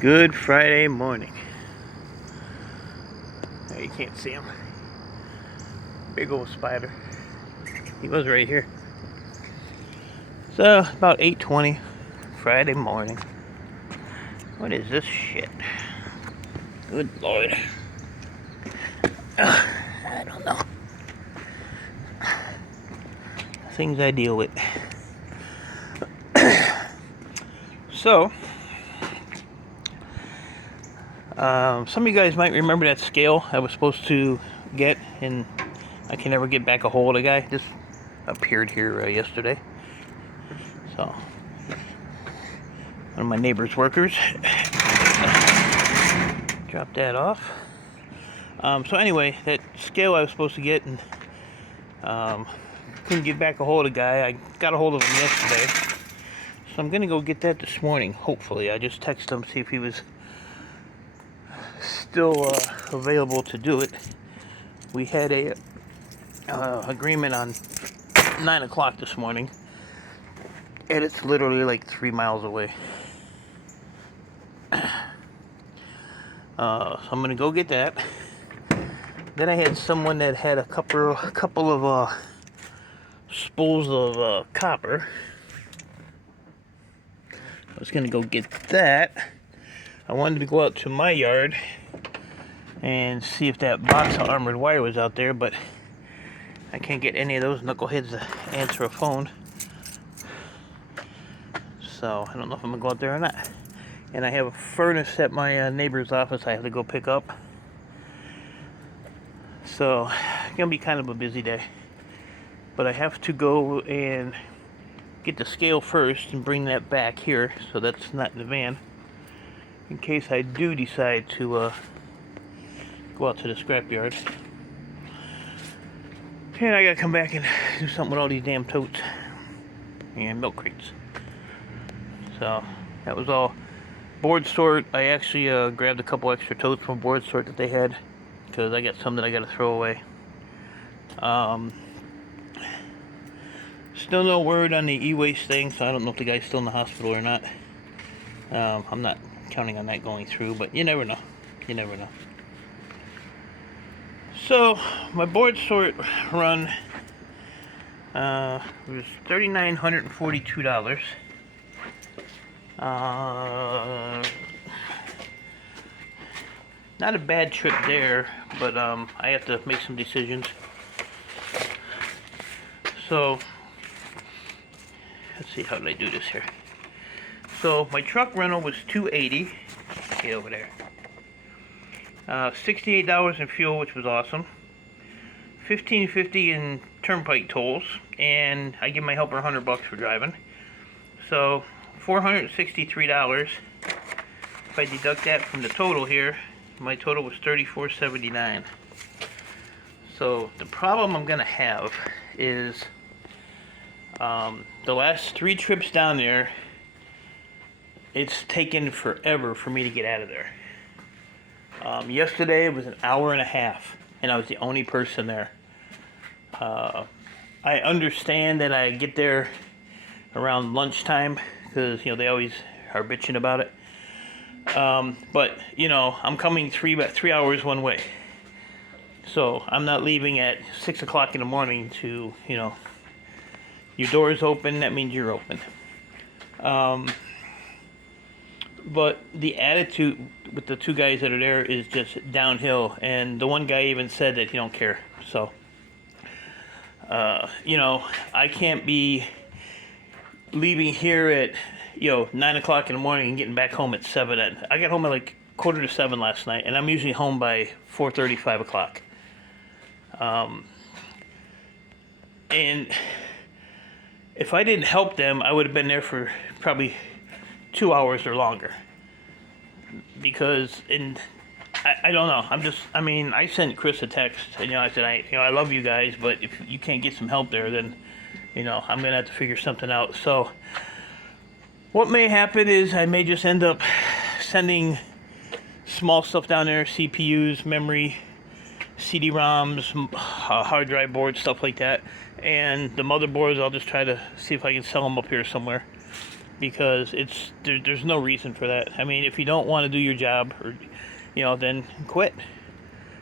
Good Friday morning. Now you can't see him. Big old spider. He was right here. So about 8:20 Friday morning. What is this shit? Good Lord. I don't know. Things I deal with. So, some of you guys might remember that scale I was supposed to get, and I can never get back a hold of the guy. Just appeared here yesterday. So, one of my neighbor's workers dropped that off. So anyway, that scale I was supposed to get, and couldn't get back a hold of the guy. I got a hold of him yesterday. So I'm going to go get that this morning, hopefully. I just texted him, see if he was still available to do it. We had a agreement on 9 o'clock this morning, and it's literally like 3 miles away. So I'm going to go get that. Then I had someone that had a couple of spools of copper. I was going to go get that. I wanted to go out to my yard and see if that box of armored wire was out there, but I can't get any of those knuckleheads to answer a phone. So I don't know if I'm going to go out there or not. And I have a furnace at my neighbor's office I have to go pick up. So it's going to be kind of a busy day. But I have to go and get the scale first and bring that back here, so that's not in the van, in case I do decide to go out to the scrapyard. And I gotta come back and do something with all these damn totes and milk crates. So that was all. Boardsort, I actually grabbed a couple extra totes from Boardsort that they had, because I got some that I gotta throw away. Still no word on the e-waste thing, so I don't know if the guy's still in the hospital or not. I'm not counting on that going through, but you never know. You never know. So, my Boardsort run was $3,942. Not a bad trip there, but I have to make some decisions. So, let's see, how did I do this here? So my truck rental was $280. Get over there. $68 in fuel, which was awesome. $15.50 in turnpike tolls, and I give my helper $100 for driving. So $463. If I deduct that from the total here, my total was $34.79. So the problem I'm gonna have is the last 3 trips down there, it's taken forever for me to get out of there. Yesterday it was an hour and a half, and I was the only person there. I understand that I get there around lunchtime, because they always are bitching about it. But I'm coming 3 hours one way, so I'm not leaving at 6 o'clock in the morning to your door's open, that means you're open. But the attitude with the 2 guys that are there is just downhill, and the one guy even said that he don't care. So, I can't be leaving here at 9 o'clock in the morning and getting back home at 7. I got home at like 6:45 last night, and I'm usually home by 4:30, 5 o'clock. And if I didn't help them, I would have been there for probably 2 hours or longer. Because I don't know. I sent Chris a text, and I said I love you guys, but if you can't get some help there, then I'm gonna have to figure something out. So what may happen is I may just end up sending small stuff down there, CPUs, memory, CD-ROMs, hard drive boards, stuff like that. And the motherboards, I'll just try to see if I can sell them up here somewhere. because there's no reason for that. I mean, if you don't want to do your job, or then quit.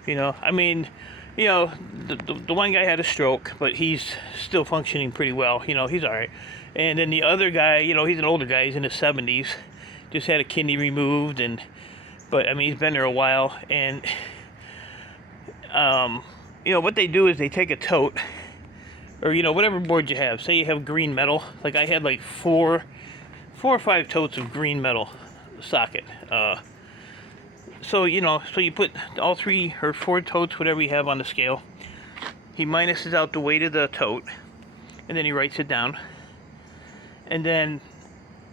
I mean, the one guy had a stroke, but he's still functioning pretty well. He's all right. And then the other guy, he's an older guy. He's in his 70s. Just had a kidney removed, but I mean, he's been there a while. And what they do is they take a tote, or whatever board you have. Say you have green metal. Like I had like four or five totes of green metal socket. So you put all 3 or 4 totes, whatever you have on the scale. He minuses out the weight of the tote, and then he writes it down. And then,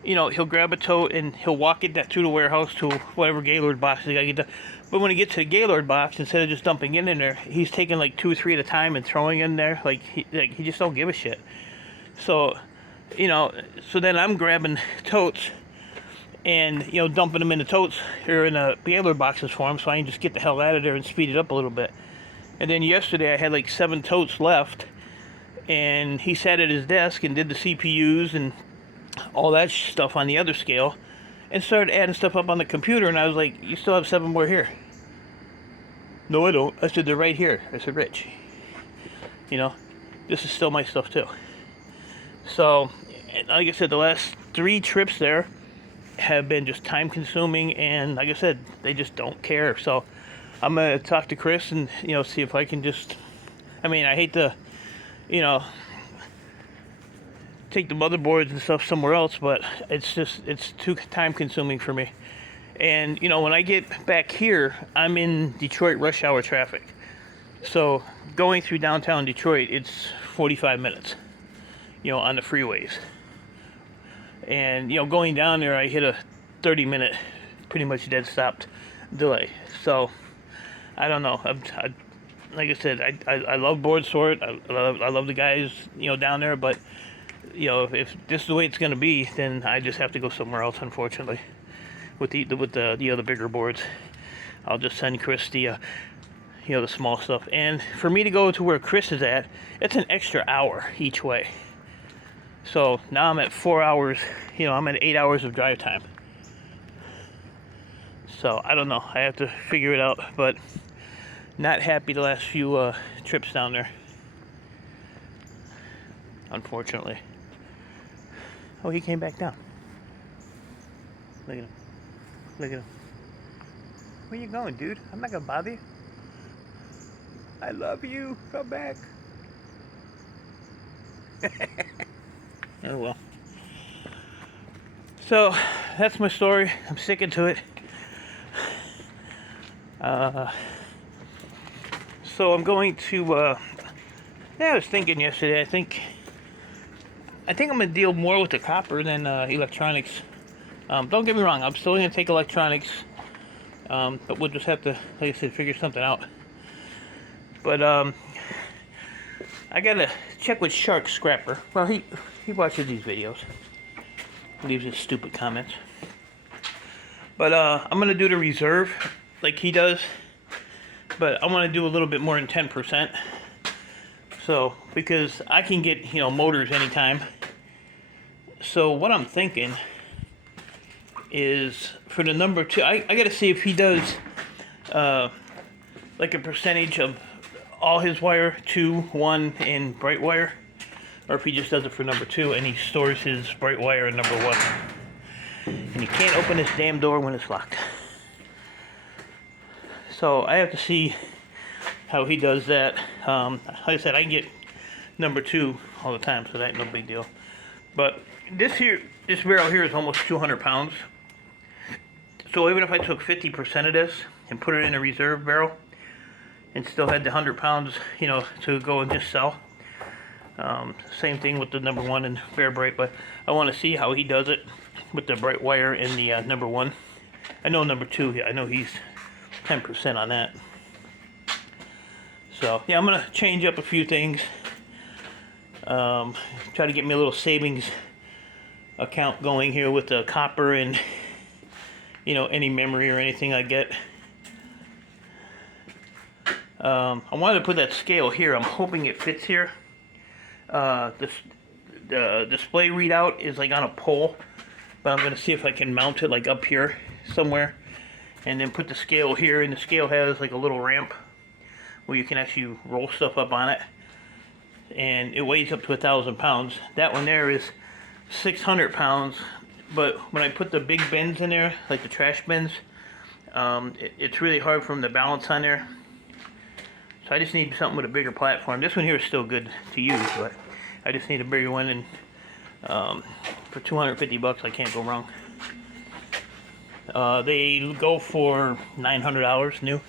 he'll grab a tote and he'll walk it through the warehouse to whatever Gaylord box he got to get done. But when he gets to the Gaylord box, instead of just dumping it in there, he's taking like 2 or 3 at a time and throwing in there. Like he just don't give a shit. So, so then I'm grabbing totes and dumping them in the totes or in the Gaylord boxes for him, so I can just get the hell out of there and speed it up a little bit. And then yesterday I had like 7 totes left, and he sat at his desk and did the CPUs and all that stuff on the other scale, and started adding stuff up on the computer. And I was like, "You still have 7 more here?" "No, I don't." I said, "They're right here." I said, "Rich, this is still my stuff too." So, like I said, the last 3 trips there have been just time consuming, and like I said, they just don't care. So I'm gonna talk to Chris and see if I can just, I mean, I hate to take the motherboards and stuff somewhere else, but it's too time consuming for me. And when I get back here, I'm in Detroit rush hour traffic, so going through downtown Detroit, it's 45 minutes on the freeways. And going down there, I hit a 30-minute pretty much dead stopped delay. So I don't know. Like I said, I love Boardsort. I love the guys down there, but if this is the way it's going to be, then I just have to go somewhere else, unfortunately, with the other bigger boards. I'll just send Chris the the small stuff. And for me to go to where Chris is at, it's an extra hour each way. So now I'm at 4 hours, I'm at 8 hours of drive time. So I don't know, I have to figure it out, but not happy the last few trips down there, unfortunately. Oh, he came back down. Look at him. Look at him. Where you going, dude? I'm not gonna bother you. I love you. Come back. Oh well. So that's my story. I'm sticking to it. So I'm going to. I was thinking yesterday. I think I'm gonna deal more with the copper than electronics. Don't get me wrong. I'm still gonna take electronics, but we'll just have to, like I said, figure something out. But I gotta check with Shark Scrapper. Well, he watches these videos, leaves his stupid comments. But I'm gonna do the reserve like he does, but I want to do a little bit more than 10%. So because I can get motors anytime. So what I'm thinking is for the number 2, I gotta see if he does like a percentage of all his wire, 2, 1, and bright wire, or if he just does it for number 2 and he stores his bright wire in number 1. And he can't open this damn door when it's locked. So I have to see how he does that. Like I said, I can get number 2 all the time, so that ain't no big deal. But this barrel here is almost 200 pounds. So even if I took 50% of this and put it in a reserve barrel and still had the 100 pounds, to go and just sell. Same thing with the number 1 and Fair Bright, but I want to see how he does it with the bright wire in the number 1. I know number 2, I know he's 10% on that. So yeah, I'm gonna change up a few things. Try to get me a little savings account going here with the copper and any memory or anything I get. I wanted to put that scale here. I'm hoping it fits here. The display readout is like on a pole, but I'm gonna see if I can mount it like up here somewhere, and then put the scale here. And the scale has like a little ramp where you can actually roll stuff up on it, and it weighs up to 1,000 pounds. That one there is 600 pounds, but when I put the big bins in there, like the trash bins, it's really hard for them to balance on there. So I just need something with a bigger platform. This one here is still good to use, but I just need a bigger one, and for 250 bucks I can't go wrong. They go for $900 new,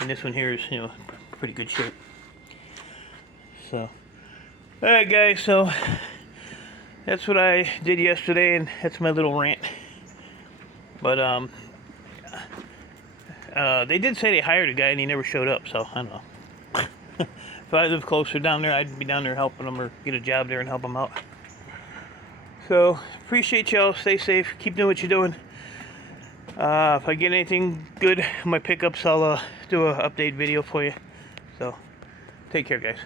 and this one here is, you know, pretty good shape. So, alright guys, so that's what I did yesterday, and that's my little rant. But they did say they hired a guy and he never showed up, so I don't know. If I lived closer down there, I'd be down there helping them, or get a job there and help them out. So, appreciate y'all. Stay safe. Keep doing what you're doing. If I get anything good in my pickups, I'll do an update video for you. So, take care, guys.